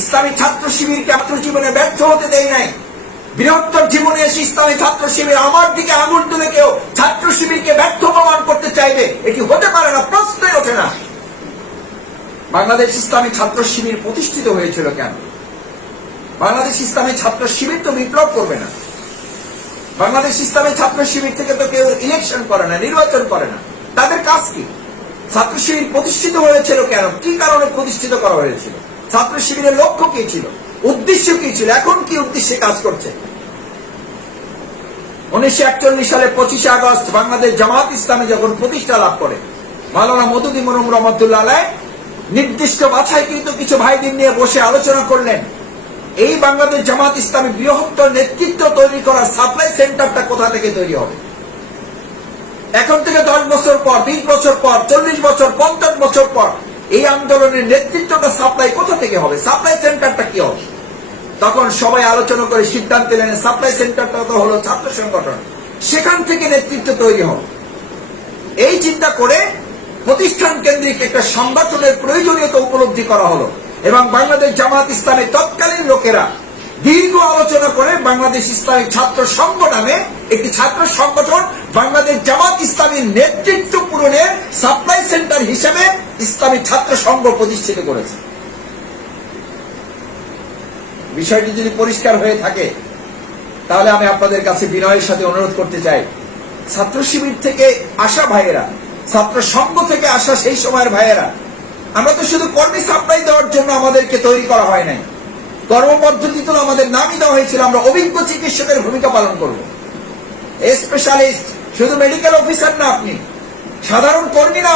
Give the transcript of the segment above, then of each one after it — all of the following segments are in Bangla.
ইসলামী ছাত্র শিবিরকে ছাত্র জীবনে ব্যর্থ হতে দেয় নাই। বৃহত্তর জীবনে এসে ইসলামী ছাত্র শিবির আমার দিকে আঙুল তুলে কেউ ছাত্র শিবিরকে ব্যর্থ প্রমাণ করতে চাইবে, এটি হতে পারে না, প্রশ্নই ওঠে না। বাংলাদেশ ইসলামী ছাত্র শিবির প্রতিষ্ঠিত হয়েছিল কেন? বাংলাদেশ ইসলামী ছাত্র শিবির তো বিপ্লব করবে না। বাংলাদেশ ইসলামী ছাত্র শিবির থেকে তো কেউ ইলেকশন করে না, নির্বাচন করে না। তাদের কাজ কি? ছাত্র শিবির প্রতিষ্ঠিত হয়েছিল কেন? কি কারণে প্রতিষ্ঠিত করা হয়েছিল? ছাত্র শিবিরের লক্ষ্য কি ছিল? উদ্দেশ্য কি ছিল? এখন কি উদ্দেশ্যে কাজ করছে? 1941 সালে 25 আগস্ট বাংলাদেশ জামাত ইসলামী যখন প্রতিষ্ঠা লাভ করে, মাওলানা মওদুদী মরহুম রহমাতুল্লাহ আলাইহ নির্দিষ্ট বাছাইকৃত কিছু ভাইদের নিয়ে বসে আলোচনা করলেন, এই বাংলাদেশ জামাত ইসলামী বৃহত্তর নেতৃত্ব তৈরি করার সাপ্লাই সেন্টারটা কোথা থেকে তৈরি হবে? এখন থেকে 10 বছর পর, 20 বছর পর, 40 বছর, 50 বছর পর এই আন্দোলনের নেতৃত্বটা সাপ্লাই কোথা থেকে হবে? সাপ্লাই সেন্টারটা কি হবে? তখন সবাই আলোচনা করে সিদ্ধান্ত নিলেন সাপ্লাই সেন্টারটা তো হলো ছাত্র সংগঠন, সেখান থেকে নেতৃত্ব তৈরি হবে। এই চিন্তা করে প্রতিষ্ঠান কেন্দ্রিক একটা সংগঠনের প্রয়োজনীয়তা উপলব্ধি করা হলো এবং বাংলাদেশ জামাত ইসলামের তৎকালীন লোকেরা দীর্ঘ আলোচনা করে বাংলাদেশ ইসলামী ছাত্র সংঘ নামে একটি ছাত্র সংগঠন বাংলাদেশ জামাত ইসলামীর নেতৃত্ব পূরণের সাপ্লাই সেন্টার হিসেবে ইসলামী ছাত্র সংঘ প্রতিষ্ঠিত করেছে। বিষয়টি যদি পরিষ্কার হয়ে থাকে তাহলে আমি আপনাদের কাছে বিনয়ের সাথে অনুরোধ করতে চাই, ছাত্র শিবির থেকে আসা ভাইয়েরা, ছাত্র সংঘ থেকে আসা সেই সময়ের ভাইয়েরা, আমরা তো শুধু কর্মী সাপ্লাই দেওয়ার জন্য আমাদেরকে তৈরি করা হয় নাই। কর্মপদ্ধতিতে আমাদের নামই দেওয়া হয়েছিল আমরা অভিজ্ঞ চিকিৎসকের ভূমিকা পালন করব। স্পেশালিস্ট, শুধু মেডিকেল অফিসার না, আপনি সাধারণ কর্মী না,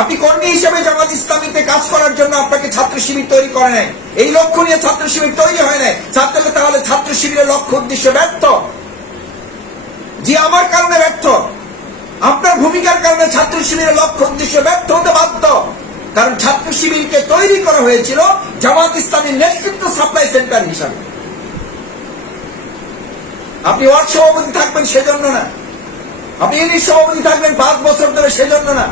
আপনি কর্মী হিসেবে জামাত ইসলামীতে কাজ করার জন্য আপনাকে ছাত্র শিবির তৈরি করে নাই। এই লক্ষ্য নিয়ে ছাত্র শিবির তৈরি হয় নাই। তাহলে ছাত্র শিবিরের লক্ষ্য উদ্দেশ্য ব্যর্থ। যে আমার কারণে ব্যর্থ, আপনার ভূমিকার কারণে ছাত্র শিবিরের লক্ষ্য উদ্দেশ্য ব্যর্থ হতে বাধ্য। কারণ ছাত্র শিবিরকে তৈরি করা হয়েছিল জামাত ইসলামীর নেতৃত্ব সাপ্লাই সেন্টার হিসাবে। আপনি ওয়ার্ড সভাপতি থাকবেন সেজন্য না, আপনি ইউনিট সভাপতি থাকবেন 5 বছর ধরে সেজন্য না,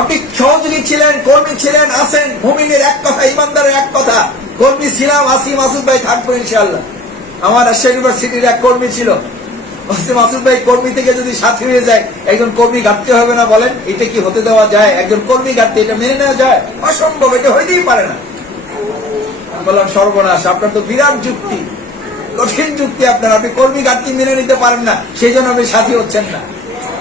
আপনি সহযোগী ছিলেন, কর্মী ছিলেন, আছেন। মুমিনের এক কথা, ইমানদারের এক কথা, কর্মী ছিলাম, আসি মাসুদ ভাই থাকবো ইনশাআল্লাহ। আমার রাজশাহী ইউনিভার্সিটির এক কর্মী ছিল, মাসুদ ভাই কর্মী থেকে যদি সাথী হয়ে যায়, একজন কর্মী ঘাটতে হবে না? বলেন, এটা কি হতে দেওয়া যায়? একজন কর্মী ঘাটতে এটা মেনে নেওয়া যায়? অসম্ভব, এটা হইতেই পারে না। বললাম সর্বনাশ, আপনার তো বিরাট যুক্তি, কঠিন যুক্তি আপনার। আপনি কর্মী ঘাটতি মেনে নিতে পারেন না, সেই জন্য আপনি সাথী হচ্ছেন না।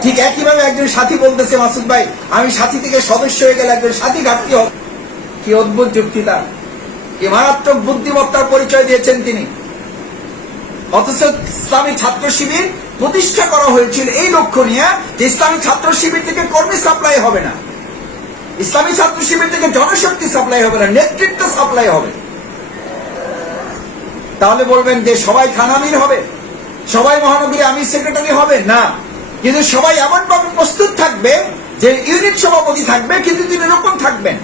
ঠিক একইভাবে একজন সাথী বলতেছে, মাসুদ ভাই আমি সাথী থেকে সদস্য হয়ে গেলে একজন সাথী ঘাটতি হবে। কি অদ্ভুত যুক্তি তার, কি মারাত্মক বুদ্ধিমত্তার পরিচয় দিয়েছেন তিনি। অথচ ইসলামী ছাত্র শিবির প্রতিষ্ঠা করা হয়েছিল এই লক্ষ্য নিয়ে যে ইসলামী ছাত্র শিবির থেকে কর্মী সাপ্লাই হবে না, ইসলামী ছাত্র শিবির থেকে জনশক্তি সাপ্লাই হবে না, নেতৃত্ব সাপ্লাই হবে। তাহলে বলবেন যে সবাই থানা আমির হবে, সবাই মহানগরী আমির সেক্রেটারি হবে না, কিন্তু সবাই এমনভাবে প্রস্তুত থাকবে যে ইউনিট সভাপতি থাকবে, কিন্তু তিনি এরকম থাকবেন,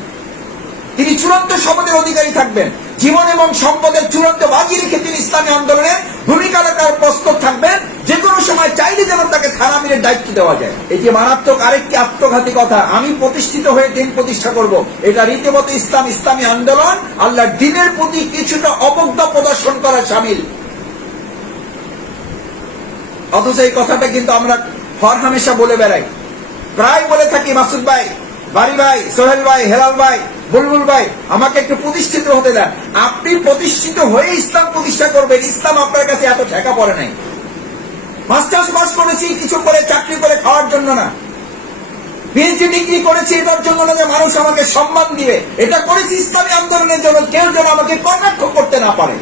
তিনি চূড়ান্ত শপথের অধিকারী থাকবেন, জীবন এবং সম্পদের চূড়ান্ত বাজি রেখে তিনি ইসলামী আন্দোলনে ভূমিকা রাখার প্রস্তুত থাকবেন। যে কোনো সময় চাইলে যেন তাকে থানা আমিরের দায়িত্ব দেওয়া যায়। এই যে মারাত্মক আরেকটি আত্মঘাতী কথা, আমি প্রতিষ্ঠিত হয়ে দিন প্রতিষ্ঠা করব, এটা রীতিমতো ইসলামী আন্দোলন আল্লাহর দ্বীনের প্রতি কিছুটা অবজ্ঞা প্রদর্শন করা শামিল। অথচ এই কথাটা কিন্তু আমরা হরহামেশা বলে বেড়াই, প্রায় বলে থাকি, মাসুদ ভাই, বাড়ি ভাই, সোহেল ভাই, হেলাল ভাই, বুলবুল ভাই, আমাকে একটু প্রতিষ্ঠিত হতে দেন। আপনি প্রতিষ্ঠিত হয়ে ইসলাম প্রতিষ্ঠা করবেন, ইসলাম আপনার কাছে এত ঠেকা পড়ে নাই। মাস্টার্স পাস করেছি কিছু করে চাকরি করে খাওয়ার জন্য না, পিএইচডি ডিগ্রি করেছি এটার জন্য না যে মানুষ আমাকে সম্মান দিবে, এটা করেছি ইসলামী আন্দোলনের জন্য। কেউ যেন আমাকে কটাক্ষ করতে না পারে,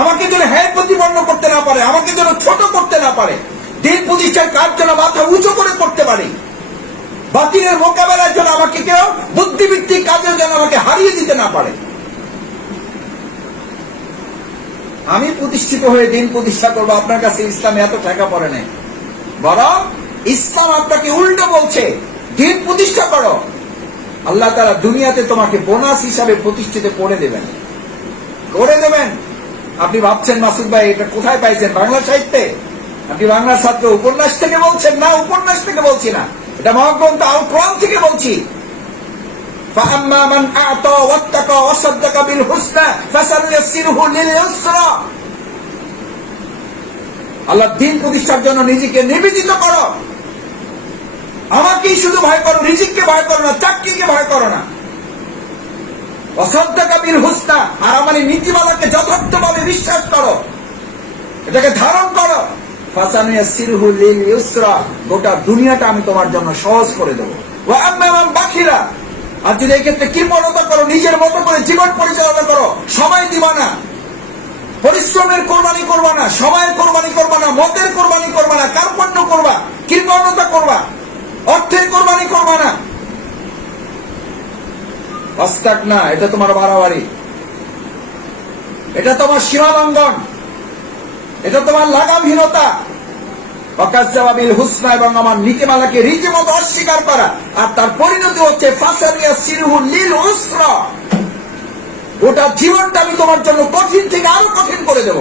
আমাকে যেন হ্যাঁ প্রতিপন্ন করতে না পারে, আমাকে যেন ছোট করতে না পারে, দিন প্রতিষ্ঠার কাজ যেন মাথা উঁচু করে করতে পারে, বাতিলের মোকাবেলার জন্য আমাকে কেউ বুদ্ধিভিত্তিক কাজে যেন আমাকে হারিয়ে দিতে না পারে। আমি প্রতিষ্ঠিত হয়ে দিন প্রতিষ্ঠা করবো, আপনার কাছে ইসলামে এত ঠেকা পড়ে নাই। বরং ইসলাম আপনাকে উল্টো বলছে, দিন প্রতিষ্ঠা করো, আল্লাহ তাআলা দুনিয়াতে তোমাকে বোনাস হিসাবে প্রতিষ্ঠিত করে দেবেন। আপনি ভাবছেন মাসুদ ভাই এটা কোথায় পাইছেন? বাংলা সাহিত্যে? আপনি বাংলার ছাত্র, উপন্যাস থেকে বলছেন? না, উপন্যাস থেকে বলছি না, এটা মহাগ্রন্থ আল কোরআন থেকে বলছি। فأما من أعطى واتقى وصدق بالحسنى فسنيسره لليسرى। আল্লাহ দিন প্রতিষ্ঠার জন্য নিজেকে নিবেদিত করো। আমাকেই শুধু ভয় করো, রিজিককে ভয় করো না, চাকরিকে ভয় করো না। ওয়াসাদ্দাকা বিল হুসনা, আর আমার এই নীতিমালাকে যথার্থভাবে বিশ্বাস করো, এটাকে ধারণ করো। ফাসানুয়াসসিরহু লিল ইউসরা, গোটা দুনিয়াটা আমি তোমার জন্য সহজ করে দেবো। ওয়া আম্মা মান বাখিলা, আর যদি এই ক্ষেত্রে কৃপণতা করো, নিজের মতো করে জীবন পরিচালনা করো, সময় দিবা না, পরিশ্রমের কোরবানি করবা না, সময়ের কোরবানি করবা না, মতের কোরবানি করবা না, কার্পণ্য করবা, কৃপণতা করবা, অর্থের কোরবানি করবা না। অস্তাক না, এটা তোমার বাড়াবাড়ি, এটা তোমার সীমা লঙ্ঘন, এটা তোমার লাগামহীনতা। ওয়াকাজ্জাবিল হুসনা, এবং আমার নীতিমালাকে রীতিমতো অস্বীকার করা, আর তার পরিণতি হচ্ছে ফাসানিয়াসসিরহু লিল উসরা, গোটা জীবনটা আমি তোমার জন্য কঠিন থেকে আরো কঠিন করে দেব।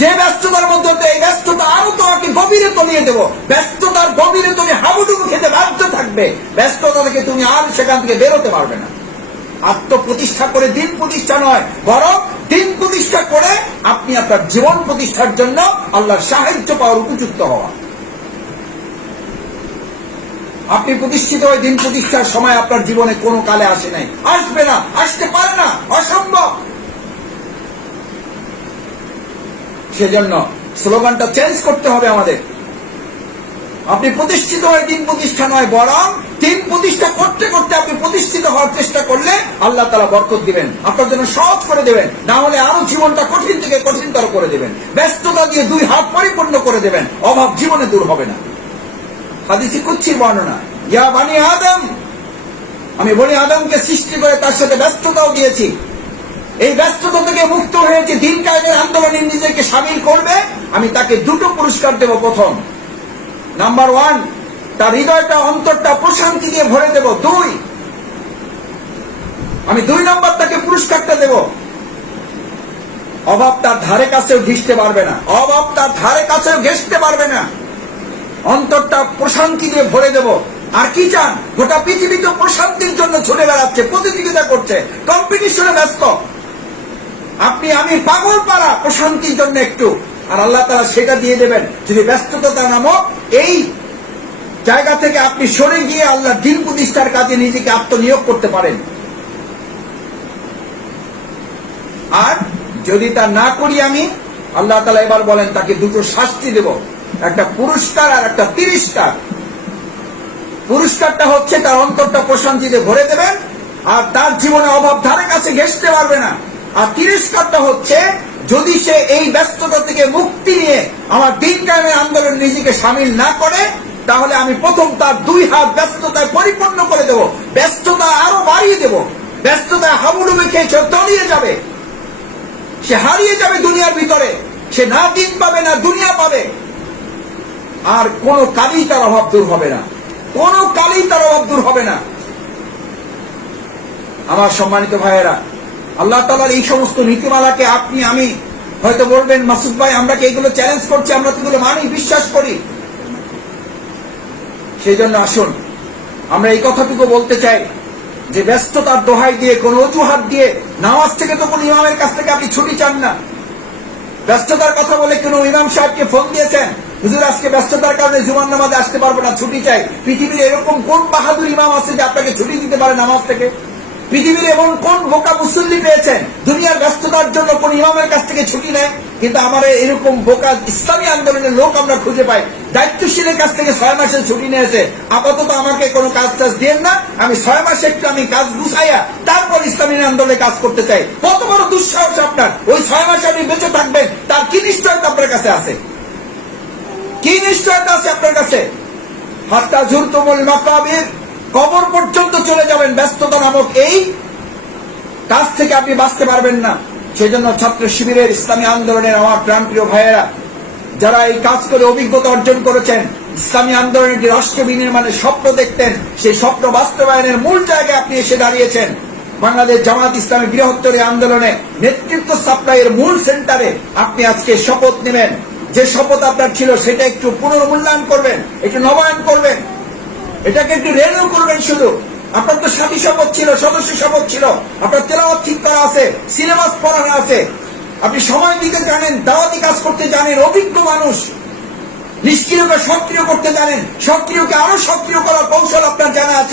যে ব্যস্ততার মধ্যে এই ব্যস্ততা আরো তোমাকে গভীরে তলিয়ে দেব। ব্যস্ততার গভীরে তুমি হাবুডুবু খেতে বাধ্য থাকবে। ব্যস্ততা থেকে তুমি আর সেখান থেকে বেরোতে পারবে না। আত্মপ্রতিষ্ঠা করে দিন প্রতিষ্ঠা নয়, বরং দিন প্রতিষ্ঠা করে আপনি আপনার জীবন প্রতিষ্ঠার জন্য আল্লাহর সাহায্য পাওয়ার উপযুক্ত হওয়া। আপনি প্রতিষ্ঠিত হয়ে দিন প্রতিষ্ঠার সময় আপনার জীবনে কোনো কালে আসে নাই, আসবে না, আসতে পারে না, অসম্ভব। সেজন্য স্লোগানটা চেঞ্জ করতে হবে আমাদের। আপনি প্রতিষ্ঠিত হয়ে দিন প্রতিষ্ঠা নয়, বরং দিন প্রতিষ্ঠা করতে করতে আপনি প্রতিষ্ঠিত হওয়ার চেষ্টা করলে আল্লাহ তাআলা বরকত দিবেন, আপনার জন্য সহজ করে দেবেন। না হলে আরো জীবনটা কঠিন থেকে কঠিনতর করে দেবেন। ব্যস্ততা দিয়ে দুই হাত পরিপূর্ণ করে দেবেন, অভাব জীবনে দূর হবে না। হাদিসে কুদসির বর্ণনা, ইয়া বানি আদম, আমি বনি আদমকে সৃষ্টি করে তার সাথে ব্যস্ততাও দিয়েছি। এই ব্যস্ততা থেকে মুক্ত হয়েছে, দিন কায়েমের আন্দোলনে নিজেকে সামিল করবে, আমি তাকে দুটো পুরস্কার দেব। প্রথম, নাম্বার 1, তার হৃদয়টা, অন্তরটা প্রশান্তি দিয়ে ভরে দেব। 2, আমি 2 নম্বর তাকে পুরস্কারটা দেব, অভাব তার ধারে কাছেও ঘেঁষতে পারবে না, অভাব তার ধারে কাছেও ঘেঁষতে পারবে না। অন্তরটা প্রশান্তি দিয়ে ভরে দেব। আর কি চান? গোটা পৃথিবী তো প্রশান্তির জন্য ছুটে বেড়াচ্ছে, প্রতিযোগিতা করছে, কম্পিটিশনে ব্যস্ত। আপনি আমি পাগল পারা প্রশান্তির জন্য একটু, আর আল্লাহ তাআলা সেটা দিয়ে দেবেন যদি ব্যস্ততা নামক এই জায়গা থেকে আপনি সরে গিয়ে আল্লাহ দিন প্রতিষ্ঠার কাজে নিজেকে আত্মনিয়োগ করতে পারেন। আর যদি তা না করি আমি, আল্লাহ তাআলা এবার বলেন তাকে দুটো শাস্তি দেব, একটা পুরস্কার আর একটা তিরস্কার। পুরস্কারটা হচ্ছে তার অন্তরটা প্রশান্তিতে ভরে দেবেন, আর তার জীবনে অভাব ধারে কাছে ঘেঁষতে পারবে না। আর তিরস্কারটা হচ্ছে, যদি সে এই ব্যস্ততা থেকে মুক্তি নিয়ে আমার দিন কায়েমের আন্দোলনে নিজেকে সামিল না করে, তাহলে আমি প্রথম তার 2 হাত ব্যস্ততায় পরিপূর্ণ করে দেব, ব্যস্ততা আরো বাড়িয়ে দেব। ব্যস্ততায় হাবুডুবু খেয়ে তলিয়ে যাবে, সে হারিয়ে যাবে দুনিয়ার ভিতরে, সে না দিন পাবে না দুনিয়া পাবে। আর কোন কালেই তার অভাব দূর হবে না, কোন কালেই তার অভাব দূর হবে না। আমার সম্মানিত ভাইয়েরা, আল্লাহ তাআলার এই সমস্ত নীতিমালাকে আপনি আমি হয়তো বলবেন, মাসুদ ভাই আমরা কি এগুলো চ্যালেঞ্জ করছি? আমরা তো এগুলো মানি, বিশ্বাস করি। সেই জন্য আসুন আমরা এই কথাটুকু বলতে চাই যে ব্যস্ততার দোহাই দিয়ে, কোন অজুহাত দিয়ে, নামাজ থেকে তো কোন ইমামের কাছ থেকে আপনি ছুটি চান না। ব্যস্ততার কথা বলে কোন ইমাম সাহেবকে ফোন দিয়েছেন, হুজুর আজকে ব্যস্ততার কারণে জুমার নামাজে আসতে পারবো না, ছুটি চাই। পৃথিবীর এরকম কোন বাহাদুর ইমাম আছে যে আপনাকে ছুটি দিতে পারে নামাজ থেকে? পৃথিবীর এমন কোন বোকা মুসল্লি পেয়েছেন দুনিয়ার ব্যস্ততার জন্য কোন ইমামের কাছ থেকে ছুটি নেয়? কিন্তু আমার এরকম বোকা ইসলামী আন্দোলনের লোক আমরা খুঁজে পাই, দায়িত্বশীলের কাছ থেকে 6 মাসের ছুটি নিয়েছে। আপাতত আমাকে কোনো কাজ টাজ দেন না, আমি 6 মাসে একটু আমি কাজ গুছাইয়া তারপর ইসলামী আন্দোলনে কাজ করতে চাই। কত বড় দুঃসাহস আপনার! ওই 6 মাসে আপনি বেঁচে থাকবেন, তার কি নিশ্চয়তা আপনার কাছে আছে? কি নিশ্চয়তা আছে আপনার কাছে? হাত্তা জুরতুমুল মাকাবির, কবর পর্যন্ত চলে যাবেন, ব্যস্ততা নামক এই কাজ থেকে আপনি বাঁচতে পারবেন না। সেজন্য ছাত্র শিবিরের, ইসলামী আন্দোলনের আমার প্রাণপ্রিয় ভাইয়েরা, যারা এই কাজ করে অভিজ্ঞতা অর্জন করেছেন, ইসলামী আন্দোলনের যে রাষ্ট্র বিনির্মাণের স্বপ্ন দেখতেন, সেই স্বপ্ন বাস্তবায়নের মূল জায়গায় আপনি এসে দাঁড়িয়েছেন। বাংলাদেশ জামাত ইসলামী বৃহত্তর আন্দোলনে নেতৃত্ব সাপ্লাইয়ের মূল সেন্টারে আপনি আজকে শপথ নেবেন। যে শপথ আপনার ছিল সেটা একটু পুনর্মূল্যায়ন করবেন, একটু নবায়ন করবেন, এটাকে একটু রেনিউ করবেন। শুধু আপনার তো সাথী শপথ ছিল, সদস্য শপথ ছিল, আপনার তেলাওয়াত ঠিক করা আছে, সিলেবাস পড়ানো আছে, আপনি সময় দিতে জানেন, দাওয়াতি কাজ করতে জানেন, অভিজ্ঞ মানুষ, নিষ্ক্রিয়কে সক্রিয় করতে জানেন, সক্রিয়কে আরো সক্রিয় করার কৌশল আপনার জানা আছে।